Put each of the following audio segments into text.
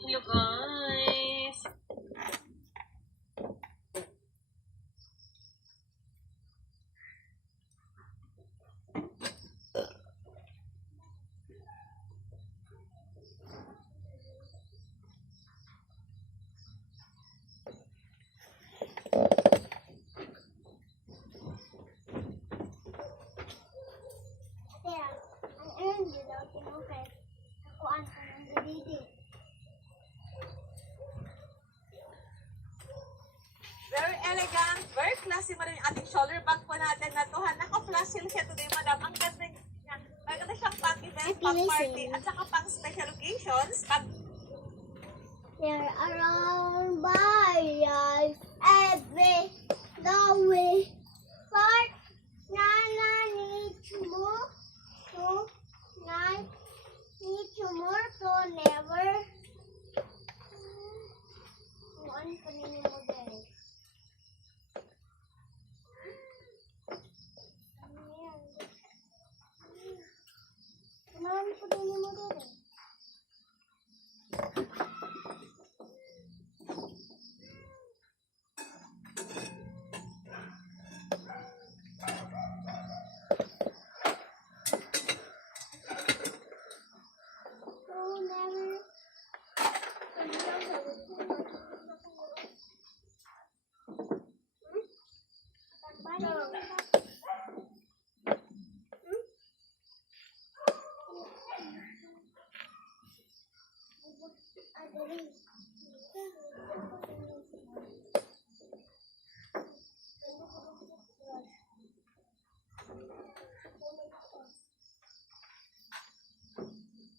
Hello guys! Very elegant, very classy mo rin yung ating shoulder bag po natin na to. Naka-flash sale siya today, madam. Ang ganda niya. Maganda siyang pang-event, pang-party, at saka pang-special occasions. There around by every way. Part Nana needs more to night needs more to never one kanina mo din. Ano po din mo din?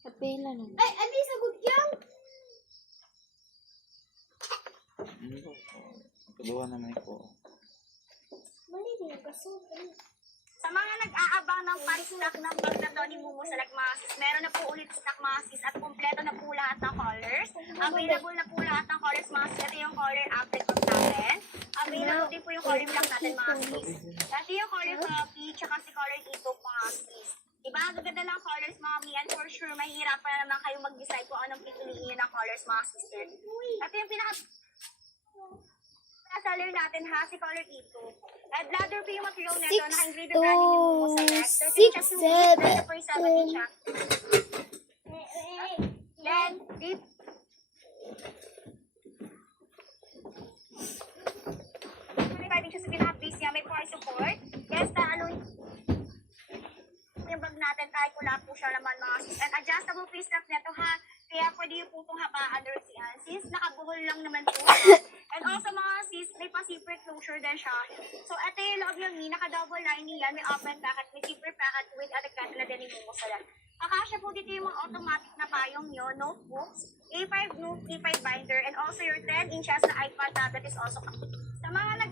Kapila na. Ay, ano yung sagot yan? Kedua naman ko. Mali din kasi. Sa mga nag-aabang ng pan-stock ng bag na to ni Mumu Select mga sis, meron na po ulit stock mga sis at kumpleto na po lahat ng colors. Available na po lahat ng colors mga sis. Ito yung color apricot natin. Available din po yung color black natin mga sis. Ito yung color peach tsaka si color ito mga sis. Diba? Ang ganda ng colors mga mi, and for sure mahihirapan naman kayo mag-decide kung anong pipiliin ng colors mga sister. Ito yung seller natin ha, si color ito. At ladder po yung material nito, naka-engraver brand ni Mumu Select. 30 din siya. Then, deep. Pwede siya sa pinaka-piece niya, may price support. Yes, yung bag natin kahit wala po siya naman mga sis. And adjustable face strap nito ha. Kaya pwede yung po itong habaan or siyan. Sis, nakabuhol lang naman po. And also mga sis, may pa-zipper closure din siya. So ito yung loob yung ni, naka-double lining yan. May open packet, may zipper packet with adequate na din yung musalan. Kakasya po dito yung mga automatic na payong nyo, notebooks, A5 note, A5 binder, and also your 10 inches na iPad tablet is also. Sa mga